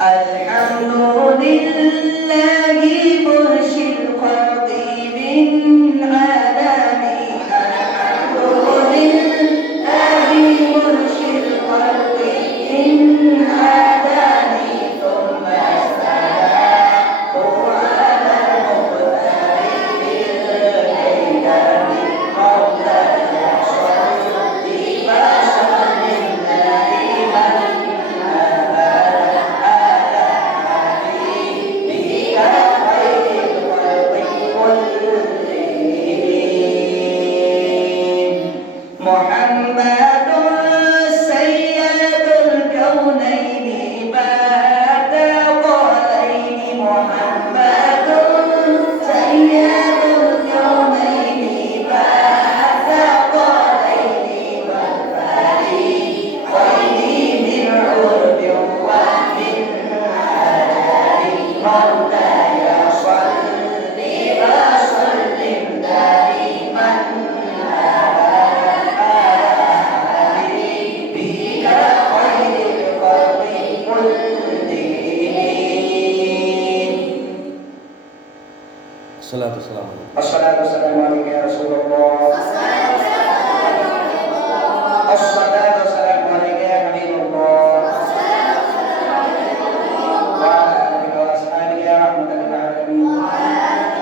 الحمد لله منشئ الخلق من عدم. الحمد لله منشئ الخلق من عدم ثم السلام على المقتدر بالهدى مولانا صل وسلم دائما محمد سيد الكونين بعد قولين. محمد سيد الكونين بعد قولين والفريقين من عرب ومن عدد. مولاي صل وسلم دائما الصلاة والسلام عليك. الصلاة والسلام عليك